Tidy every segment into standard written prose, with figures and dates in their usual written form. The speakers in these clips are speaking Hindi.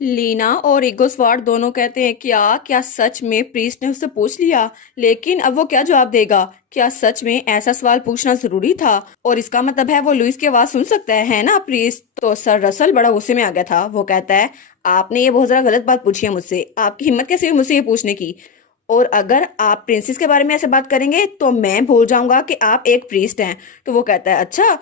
लीना और इगो स्वाट दोनों कहते हैं क्या क्या सच में प्रीस्ट ने उससे पूछ लिया। लेकिन अब वो क्या जवाब देगा। क्या सच में ऐसा सवाल पूछना जरूरी था। और इसका मतलब है वो लुइस की आवाज सुन सकता है ना प्रीस्ट। तो सर रसल बड़ा गुस्से में आ गया था। वो कहता है आपने ये बहुत ज्यादा गलत बात पूछी है मुझसे। आपकी हिम्मत कैसे हुई मुझसे ये पूछने की। और अगर आप प्रिंसेस के बारे में ऐसे बात करेंगे तो मैं भूल जाऊंगा कि आप एक प्रीस्ट हैं। तो वो कहता है अच्छा।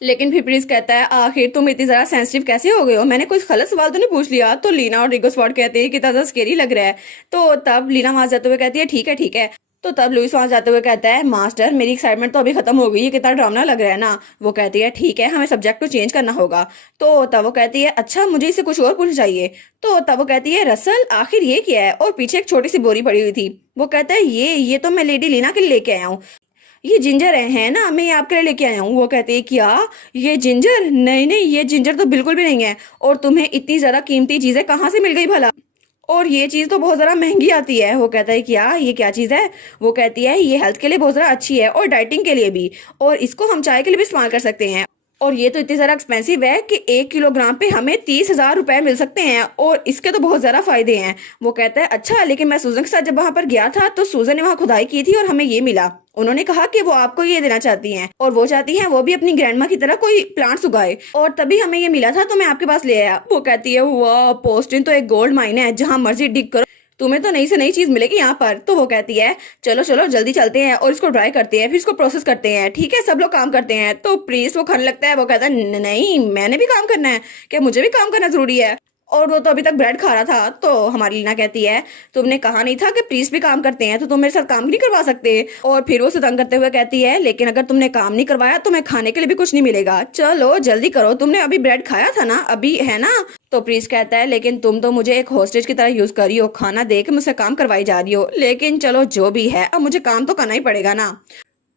लेकिन फिर प्रिंस कहता है आखिर तुम इतनी जरा सेंसिटिव कैसे हो गए हो। मैंने कोई गलत सवाल तो नहीं पूछ लिया। तो लीना और रिगो स्वॉर्ड कहते हैं कि ज्यादा स्केरी लग रहा है। तो तब लीना वहां जाते हुए कहती है ठीक है ठीक है। तो तब लुइस वहां जाते हुए कहता है मास्टर मेरी एक्साइटमेंट तो अभी खत्म हो गई। ये कितना ड्रामा लग रहा है ना। वो कहती है ठीक है हमें सब्जेक्ट को चेंज करना होगा। तो तब वो कहती है अच्छा मुझे इसे कुछ और पूछना चाहिए। तो तब वो कहती है रसल आखिर ये क्या है। और पीछे एक छोटी सी बोरी पड़ी हुई थी। वो कहता है ये तो मैं लेडी लीना के लिए लेके आया हूँ। ये जिंजर है ना मैं ये आपके लिए लेके आया हूँ। वो कहते हैं क्या ये जिंजर। नहीं नहीं ये जिंजर तो बिल्कुल भी नहीं है। और तुम्हें इतनी ज्यादा कीमती चीजें कहाँ से मिल गई भला। और ये चीज तो बहुत ज्यादा महंगी आती है। वो कहता है क्या ये क्या चीज है। वो कहती है ये हेल्थ के लिए बहुत ज्यादा अच्छी है और डाइटिंग के लिए भी। और इसको हम चाय के लिए भी इस्तेमाल कर सकते हैं। और ये तो इतनी ज्यादा एक्सपेंसिव है कि 1 किलोग्राम पे हमें 30,000 रुपए मिल सकते हैं। और इसके तो बहुत ज्यादा फायदे हैं। वो कहता है अच्छा लेकिन मैं सूजन के साथ जब वहां पर गया था तो सूजन ने वहां खुदाई की थी और हमें ये मिला। उन्होंने कहा कि वो आपको ये देना चाहती हैं और वो चाहती हैं वो भी अपनी ग्रैंडमा की तरह कोई प्लांट्स उगाए। और तभी हमें ये मिला था तो मैं आपके पास ले आया। वो कहती है वाह पोस्टिन तो एक गोल्ड माइन है जहां मर्जी डिग करो तुम्हें तो नई से नई चीज मिलेगी यहाँ पर। तो वो कहती है चलो चलो जल्दी चलते हैं और इसको ड्राई करते हैं फिर इसको प्रोसेस करते हैं। ठीक है सब लोग काम करते हैं। तो प्रीस्ट वो खाने लगता है। वो कहता है नहीं मैंने भी काम करना है। क्या मुझे भी काम करना जरूरी है। और वो तो अभी तक ब्रेड खा रहा था। तो हमारी लीना कहती है तुमने कहा नहीं था कि प्रीस्ट भी काम करते हैं तो तुम मेरे साथ काम नहीं करवा सकते। और फिर वो उसे तंग करते हुए कहती है लेकिन अगर तुमने काम नहीं करवाया तो मैं खाने के लिए भी कुछ नहीं मिलेगा। चलो जल्दी करो तुमने अभी ब्रेड खाया था ना अभी है ना। तो प्रीस्ट कहता है लेकिन तुम तो मुझे एक होस्टेज की तरह यूज कर रही हो खाना दे के मुझसे काम करवाई जा रही हो। लेकिन चलो जो भी है अब मुझे काम तो करना ही पड़ेगा ना।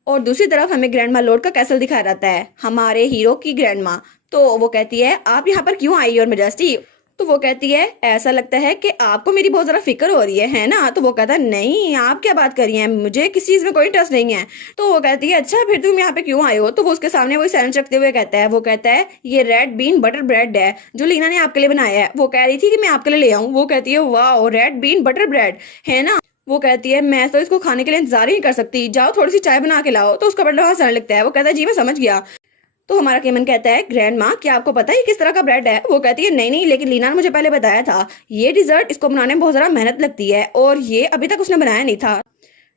और दूसरी तरफ हमें ग्रैंडमा लॉर्ड का कैसल दिखाया जाता है हमारे हीरो की ग्रैंडमा। तो वो कहती है आप यहाँ पर क्यों आई और मेजेस्टी। तो वो कहती है ऐसा लगता है कि आपको मेरी बहुत ज्यादा फिक्र हो रही है ना। तो वो कहता है नहीं आप क्या बात कर रही हैं मुझे किसी चीज में कोई इंटरेस्ट नहीं है। तो वो कहती है अच्छा फिर तुम यहाँ पे क्यों आए हो। तो वो उसके सामने वही सैंडविच रखते हुए कहता है। वो कहता है ये रेड बीन बटर ब्रेड है जो लीना ने आपके लिए बनाया है। वो कह रही थी कि मैं आपके लिए ले आऊं। वो कहती है वाह रेड बीन बटर ब्रेड है ना। वो कहती है मैं तो इसको खाने के लिए इंतजार ही नहीं कर सकती। जाओ थोड़ी सी चाय बना के लाओ। तो उसका बटला वहां से लगता है। वो कहता है जी मैं समझ गया। तो हमारा केमन कहता है ग्रैंड माँ क्या आपको पता है ये किस तरह का ब्रेड है। वो कहती है नहीं नहीं लेकिन लीना ने मुझे पहले बताया था ये डिजर्ट इसको बनाने में बहुत ज्यादा मेहनत लगती है और ये अभी तक उसने बनाया नहीं था।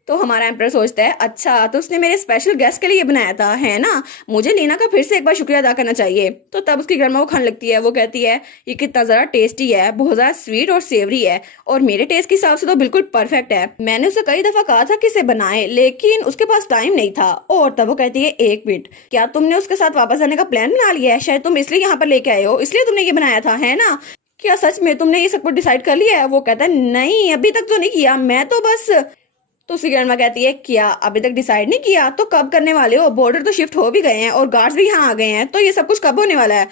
तो हमारा एम्पर सोचता है अच्छा तो उसने मेरे स्पेशल गेस्ट के लिए ये बनाया था है ना। मुझे लीना का फिर से एक बार शुक्रिया अदा करना चाहिए। तो तब उसकी ग्रैंडमा वो खाने लगती है। वो कहती है ये कितना ज़रा टेस्टी है बहुत ज़्यादा स्वीट और सेवरी है और मेरे टेस्ट के हिसाब से तो बिल्कुल परफेक्ट है। मैंने उसे कई दफ़ा कहा था कि इसे बनाए लेकिन उसके पास टाइम नहीं था। और तब वो कहती है एक मिनट क्या तुमने उसके साथ वापस आने का प्लान बना लिया है। शायद तुम इसलिए यहाँ पर लेके आए हो इसलिए तुमने ये बनाया था है ना। क्या सच में तुमने ये सब कुछ डिसाइड कर लिया है। वो कहता है नहीं अभी तक तो नहीं किया मैं तो बस। तो उसकी ग्रैंडमा कहती है क्या अभी तक डिसाइड नहीं किया तो कब करने वाले हो। बॉर्डर तो शिफ्ट हो भी गए हैं और गार्ड्स भी यहाँ आ गए हैं तो ये सब कुछ कब होने वाला है।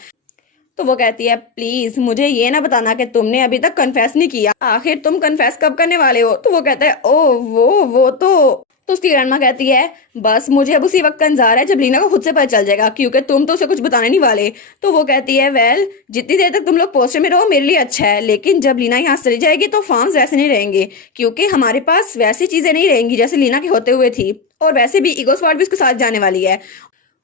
तो वो कहती है प्लीज मुझे ये ना बताना कि तुमने अभी तक कन्फेस नहीं किया। आखिर तुम कन्फेस कब करने वाले हो। तो वो कहता है ओ वो तो उसकी ग्रैंडमा कहती है बस मुझे अब उसी वक्त का इंतजार है जब लीना को खुद से पता चल जाएगा क्योंकि तुम तो उसे कुछ बताने नहीं वाले। तो वो कहती है वेल जितनी देर तक तुम लोग पोस्टर में रहो मेरे लिए अच्छा है लेकिन जब लीना यहाँ से चली जाएगी तो फॉर्म्स वैसे नहीं रहेंगे क्योंकि हमारे पास वैसी चीजें नहीं रहेंगी जैसे लीना के होते हुए थी। और वैसे भी ईगो स्वाट भी उसके साथ जाने वाली है।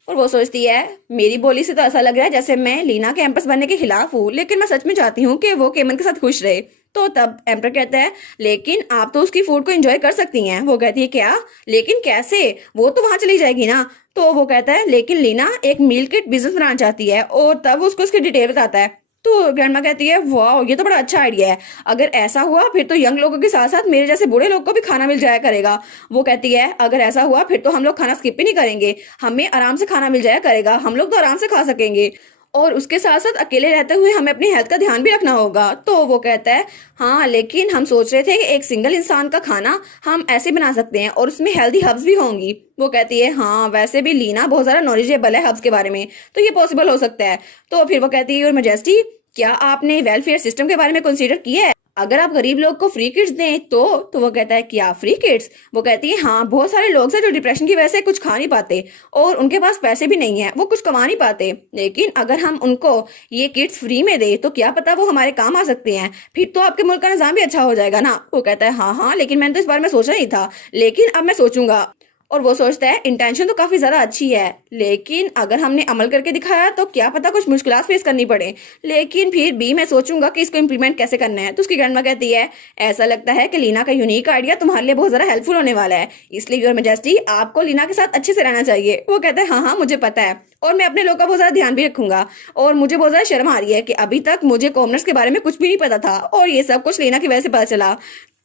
और वो सोचती है मेरी बोली से तो ऐसा लग रहा है जैसे मैं लीना के एम्प्रेस बनने के खिलाफ हूँ लेकिन मैं सच में चाहती हूँ कि वो केमन के साथ खुश रहे। तो तब एम्पर कहता है लेकिन आप तो उसकी फूड को एंजॉय कर सकती हैं। वो कहती है क्या लेकिन कैसे वो तो वहां चली जाएगी ना। तो वो कहता है लेकिन लीना एक मील किट बिजनेस बनाना चाहती है और तब वो उसको उसकी डिटेल बताता है। तो ग्रैंडमा कहती है वाह ये तो बड़ा अच्छा आइडिया है। अगर ऐसा हुआ फिर तो यंग लोगों के साथ साथ मेरे जैसे बूढ़े लोग को भी खाना मिल जाया करेगा। वो कहती है अगर ऐसा हुआ फिर तो हम लोग खाना स्किप ही नहीं करेंगे हमें आराम से खाना मिल जाया करेगा हम लोग तो आराम से खा सकेंगे। और उसके साथ साथ अकेले रहते हुए हमें अपनी हेल्थ का ध्यान भी रखना होगा। तो वो कहता है हाँ लेकिन हम सोच रहे थे कि एक सिंगल इंसान का खाना हम ऐसे बना सकते हैं और उसमें हेल्दी हर्ब्स भी होंगी। वो कहती है हाँ वैसे भी लीना बहुत ज्यादा नॉलेजेबल है हर्ब्स के बारे में तो ये पॉसिबल हो सकता है। तो फिर वो कहती है योर मैजेस्टी क्या आपने वेलफेयर सिस्टम के बारे में कंसीडर किया है। अगर आप गरीब लोग को फ्री किट्स दें तो वो कहता है क्या फ्री किट्स? वो कहती है हाँ, बहुत सारे लोग हैं जो डिप्रेशन की वजह से कुछ खा नहीं पाते और उनके पास पैसे भी नहीं है, वो कुछ कमा नहीं पाते, लेकिन अगर हम उनको ये किट्स फ्री में दे तो क्या पता वो हमारे काम आ सकते हैं, फिर तो आपके मुल्क का निजाम भी अच्छा हो जाएगा ना। वो कहता है हाँ हाँ, लेकिन मैंने तो इस बारे में सोचा नहीं था, लेकिन अब मैं सोचूंगा। और वो सोचता है इंटेंशन तो काफी ज्यादा अच्छी है, लेकिन अगर हमने अमल करके दिखाया तो क्या पता कुछ मुश्किलात फेस करनी पड़े, लेकिन फिर भी मैं सोचूंगा कि इसको इम्प्लीमेंट कैसे करना है। तो उसकी ग्रैंडमा कहती है ऐसा लगता है कि लीना का यूनिक आइडिया तुम्हारे लिए बहुत ज्यादा हेल्पफुल होने वाला है, इसलिए योर मेजेस्टी आपको लीना के साथ अच्छे से रहना चाहिए। वो कहता है हाँ हाँ मुझे पता है, और मैं अपने लोग का बहुत ज्यादा ध्यान भी रखूंगा, और मुझे बहुत ज्यादा शर्म आ रही है कि अभी तक मुझे कॉमनर्स के बारे में कुछ भी नहीं पता था और ये सब कुछ लीना की वजह से पता चला।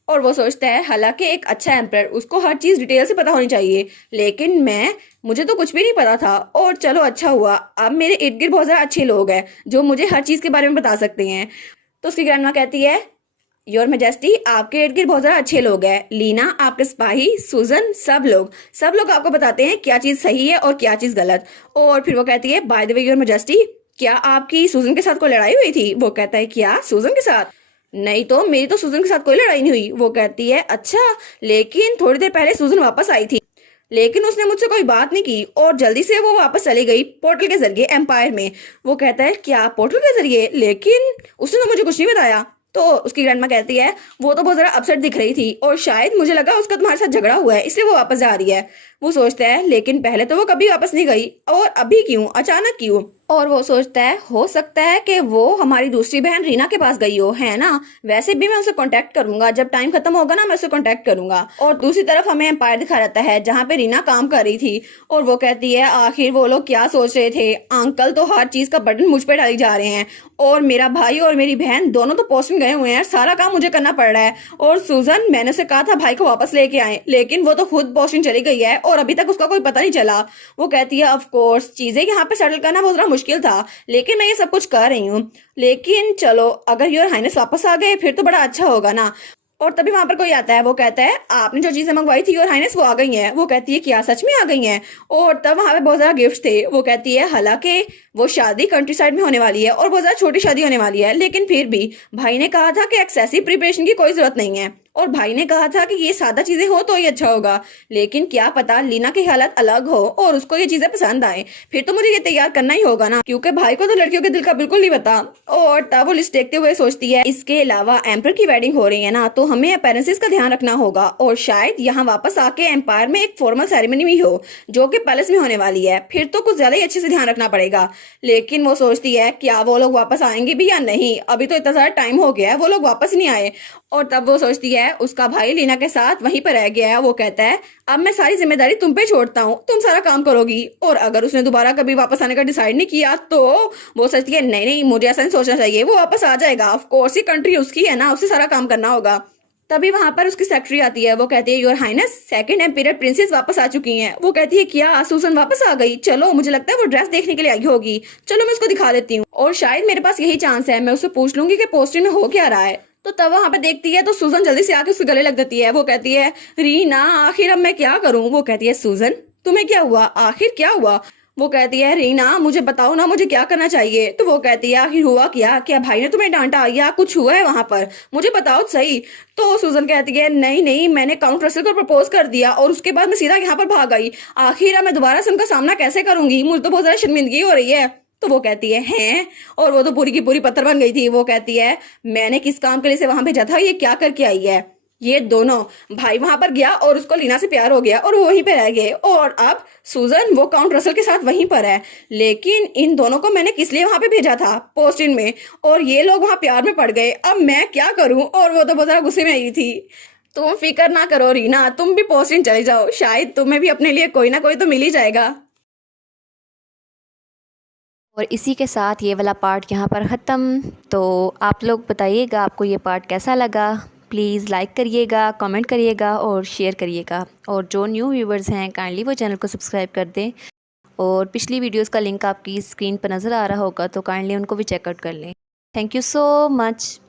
और वो सोचता है हालांकि एक अच्छा एम्पायर उसको हर चीज डिटेल से पता होनी चाहिए, लेकिन मुझे तो कुछ भी नहीं पता था, और चलो अच्छा हुआ अब मेरे इर्द गिर्द बहुत ज्यादा अच्छे लोग हैं जो मुझे हर चीज के बारे में बता सकते हैं। तो उसकी ग्रैंडमा कहती है योर मेजेस्टी आपके इर्द गिर्द बहुत ज्यादा अच्छे लोग हैं, लीना आपके सिपाही सुजन सब लोग आपको बताते हैं क्या चीज सही है और क्या चीज गलत। और फिर वो कहती है by the way your majesty क्या आपकी सुजन के साथ कोई लड़ाई हुई थी? वो कहता है क्या सुजन के साथ? नहीं तो मेरी तो सुजन के साथ कोई लड़ाई नहीं हुई। वो कहती है अच्छा, लेकिन थोड़ी देर पहले सुजन वापस आई थी, लेकिन उसने मुझसे कोई बात नहीं की और जल्दी से वो वापस चली गई पोर्टल के जरिए एम्पायर में। वो कहता है क्या पोर्टल के जरिए? लेकिन उसने तो मुझे कुछ नहीं बताया। तो उसकी ग्रैंडमा कहती है वो तो बहुत जरा अपसेट दिख रही थी और शायद मुझे लगा उसका तुम्हारे साथ झगड़ा हुआ है इसलिए वो वापस जा रही है। वो सोचता है लेकिन पहले तो वो कभी वापस नहीं गई और अभी क्यों, अचानक क्यों? और वो सोचता है हो सकता है कि वो हमारी दूसरी बहन रीना के पास गई हो, है ना? वैसे भी मैं उसे कांटेक्ट करूंगा, जब टाइम खत्म होगा ना मैं उसे कांटेक्ट करूंगा। और दूसरी तरफ हमें एम्पायर दिखा रहता है जहाँ पे रीना काम कर रही थी, और वो कहती है आखिर वो लोग क्या सोच रहे थे, अंकल तो हर चीज का बटन मुझ पे डाली जा रहे हैं और मेरा भाई और मेरी बहन दोनों तो पोस्टिंग गए हुए हैं, सारा काम मुझे करना पड़ रहा है। और सुजन मैंने उसे कहा था भाई को वापस लेके आए, लेकिन वो तो खुद पोस्टिंग चली गई है और अभी तक उसका कोई पता नहीं चला। वो कहती है ऑफ कोर्स चीजें यहाँ पे सेटल करना बहुत ज्यादा मुश्किल था, लेकिन मैं ये सब कुछ कर रही हूँ, लेकिन चलो अगर योर हाइनेस वापस आ गए फिर तो बड़ा अच्छा होगा ना। और तभी वहां पर कोई आता है, वो कहता है आपने जो चीजें मंगवाई थी योर हाइनेस वो आ गई हैं। वो कहती है क्या सच में आ गई हैं? और तब वहां पे बहुत ज्यादा गिफ्ट थे। वो कहती है हालांकि वो शादी कंट्री साइड में होने वाली है और बहुत ज्यादा छोटी शादी होने वाली है, लेकिन फिर भी भाई ने कहा था कि एक्सेसिव प्रिपरेशन की कोई जरूरत नहीं है, और भाई ने कहा था कि ये सादा चीजें हो तो ही अच्छा होगा, लेकिन क्या पता लीना की हालत अलग हो और उसको ये चीजें पसंद आए, फिर तो मुझे ये तैयार करना ही होगा ना, क्योंकि भाई को तो लड़कियों के दिल का बिल्कुल नहीं पता। और तब वो लिस्ट देखते हुए सोचती है इसके अलावा एम्पर की वेडिंग हो रही है ना, तो हमें अपेरेंसेस का ध्यान रखना होगा और शायद यहाँ वापस आके एम्पायर में एक फॉर्मल सेरेमनी भी हो जो कि पैलेस में होने वाली है, फिर तो कुछ ज्यादा ही अच्छे से ध्यान रखना पड़ेगा। लेकिन वो सोचती है क्या वो लोग वापस आएंगे भी या नहीं, अभी तो इतना सारा टाइम हो गया है, वो लोग वापस नहीं आए। और तब वो सोचती है उसका भाई लीना के साथ वहीं पर रह गया है। वो कहता है अब मैं सारी जिम्मेदारी तुम पे छोड़ता हूँ, तुम सारा काम करोगी, और अगर उसने दोबारा कभी वापस आने का डिसाइड नहीं किया तो वो सोचती है नहीं नहीं मुझे ऐसा नहीं सोचना चाहिए, वो वापस आ जाएगा, ऑफ कोर्स ये कंट्री उसकी है ना, उसे सारा काम करना होगा। तभी वहां पर उसकी सेक्रेटरी आती है, वो कहती है योर हाइनेस सेकंड एम्पीरियर प्रिंसेस वापस आ चुकी हैं। वो कहती है क्या सुसन वापस आ गई? चलो मुझे लगता है वो ड्रेस देखने के लिए आई होगी, चलो मैं उसको दिखा देती हूँ, और शायद मेरे पास यही चांस है, मैं उससे पूछ लूंगी कि पोस्टिंग में हो क्या रहा है। तो तब वहां पे देखती है तो सुजन जल्दी से आके उसके गले लग देती है। वो कहती है रीना आखिर अब मैं क्या करूं? वो कहती है सुजन तुम्हें क्या हुआ, आखिर क्या हुआ? वो कहती है रीना मुझे बताओ ना मुझे क्या करना चाहिए। तो वो कहती है आखिर हुआ क्या, क्या भाई ने तुम्हें डांटा या कुछ हुआ है वहां पर, मुझे बताओ सही। तो सुजन कहती है नहीं नहीं मैंने काउंट रसल को प्रपोज कर दिया और उसके बाद मैं सीधा यहाँ पर भाग गई, आखिर अब मैं दोबारा से उनका सामना कैसे करूंगी, मुझे तो बहुत ज्यादा शर्मिंदगी हो रही है। तो वो कहती है हैं, और वो तो पूरी की पूरी पत्थर बन गई थी। वो कहती है मैंने किस काम के लिए से वहां भेजा था, ये क्या करके आई है? ये दोनों भाई वहां पर गया और उसको लीना से प्यार हो गया और वो वहीं पे रह गए, और अब सुजन वो काउंट रसल के साथ वहीं पर है, लेकिन इन दोनों को मैंने किस लिए वहां पे भेजा था, पोस्ट इन में, और ये लोग वहां प्यार में पड़ गए, अब मैं क्या करूं? और वो तो बहुत ज्यादा गुस्से में आई थी। तुम फिक्र ना करो रीना, तुम भी पोस्ट इन चले जाओ, शायद तुम्हें भी अपने लिए कोई ना कोई तो मिल ही जाएगा। और इसी के साथ ये वाला पार्ट यहाँ पर ख़त्म। तो आप लोग बताइएगा आपको ये पार्ट कैसा लगा, प्लीज़ लाइक करिएगा, कमेंट करिएगा और शेयर करिएगा, और जो न्यू व्यूवर्स हैं काइंडली वो चैनल को सब्सक्राइब कर दें, और पिछली वीडियोस का लिंक आपकी स्क्रीन पर नज़र आ रहा होगा तो काइंडली उनको भी चेकआउट कर लें। Thank you so much.